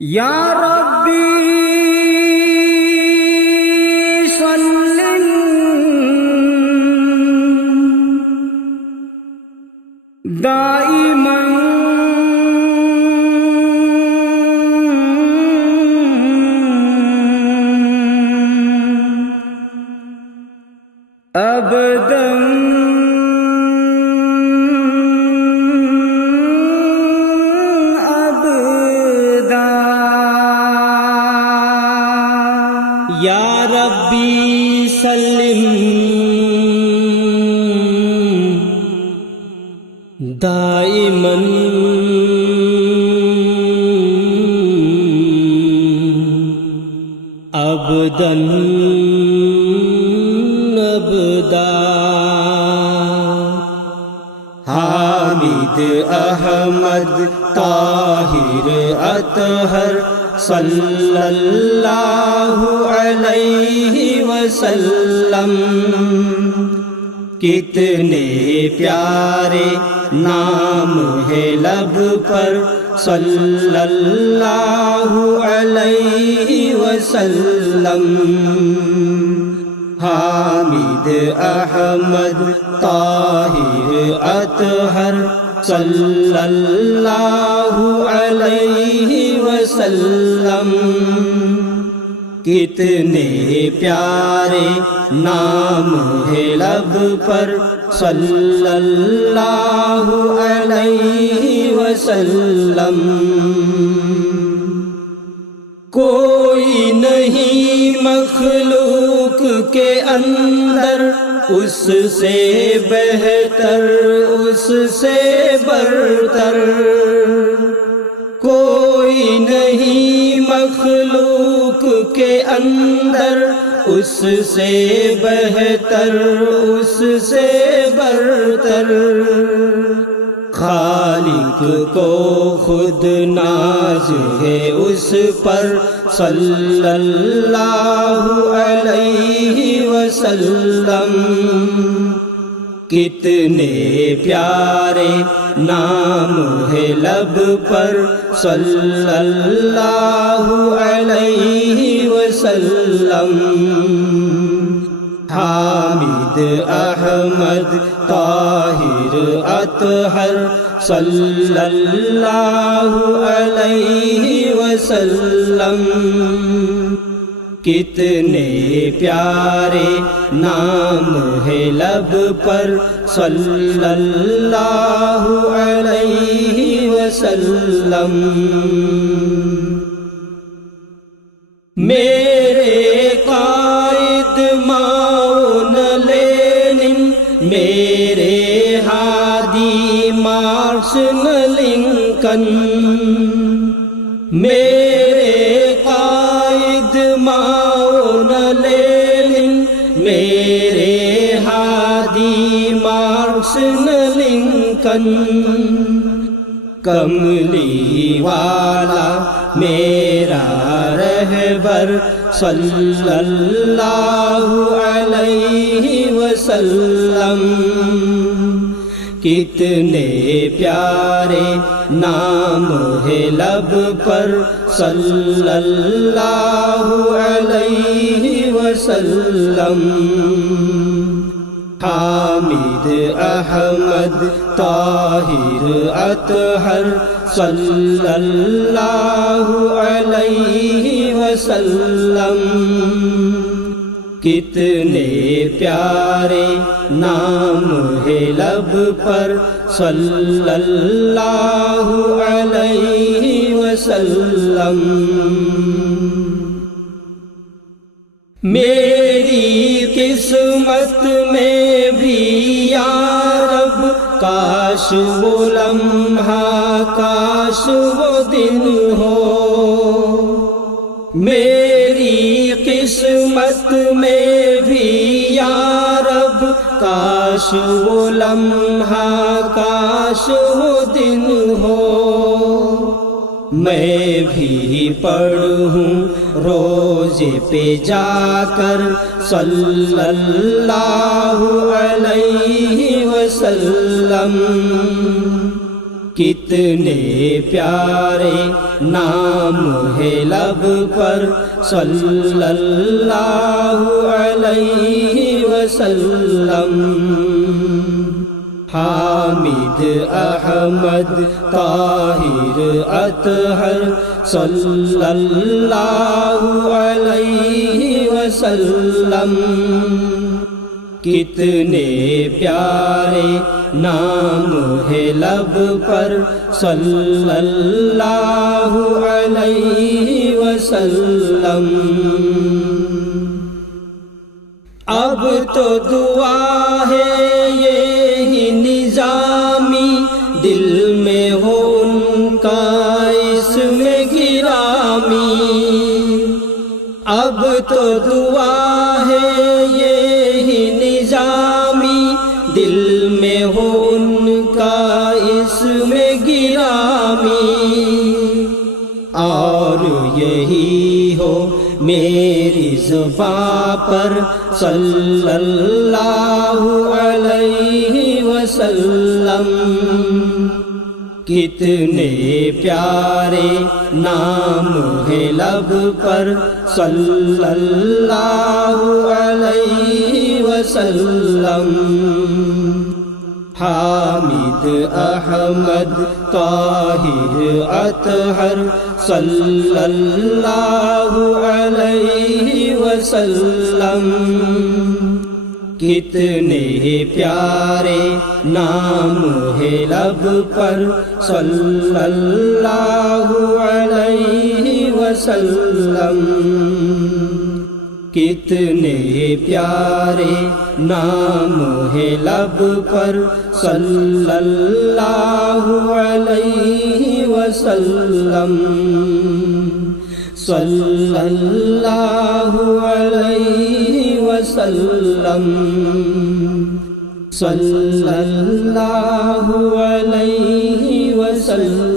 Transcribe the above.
یا ربی سلم دائما ابدا یا ربی سلم دائما ابدا ابدا حامد احمد طاہر اطہر صلی اللہ علیہ وسلم کتنے پیارے نام ہے لب پر صلی اللہ علیہ وسلم حامد احمد طاہر اطہر صلی اللہ علیہ وسلم کتنے پیارے نام ہے لب پر صلی اللہ علیہ وسلم کوئی نہیں مخلوق کے اندر اس سے بہتر اس سے برتر کوئی نہیں مخلوق کے اندر اس سے بہتر اس سے برتر خالق کو خود ناز ہے اس پر صلی اللہ علیہ وسلم کتنے پیارے نام ہے لب پر صلی اللہ علیہ وسلم حامد احمد طاہر اطہر صلی اللہ علیہ وسلم کتنے پیارے نام ہے لب پر صلی اللہ علیہ وسلم میرے قائد ماؤن لینن میرے ہادی مارکس لنکن میرے قائد ماؤن لینن میرے ہادی مارکس لنکن کملی والا میرا رہبر صلی اللہ علیہ وسلم کتنے پیارے نام ہے لب پر صلی اللہ علیہ وسلم حامد احمد طاہر اطہر صلی اللہ علیہ وسلم کتنے پیارے نام ہے لب پر صلی اللہ علیہ وسلم میری قسمت میں بھی یا رب کاش وہ لمحہ کاش وہ دن ہو میری قسمت میں بھی یا رب کاش وہ لمحہ کاش وہ دن ہو میں بھی پڑھوں روزے پہ جا کر صلی اللہ علیہ وسلم کتنے پیارے نام ہے لب پر صلی اللہ علیہ وسلم۔ حامد احمد طاہر اطہر صلی اللہ علیہ وسلم، کتنے پیارے نام ہے لب پر صلی اللہ علیہ وسلم۔ اب تو دعا ہے یہی نظامی، دل میں ہو ان کا اسم گرامی۔ اب تو دعا ہے یہی نظامی، دل میں ہو ان کا اسم گرامی، اور یہی ہو میری زباں پر صلی اللہ علیہ وسلم۔ کتنے پیارے نام ہے لب پر صلی اللہ علیہ وسلم۔ حامد احمد طاہر اطہر صلی اللہ علیہ وسلم، کتنے پیارے نام ہے لب پر صلی اللہ علیہ وسلم، کتنے پیارے نام ہے لب پر صلی اللہ علیہ وسلم، صلی اللہ علیہ وسلم، صلی اللہ علیہ وسلم۔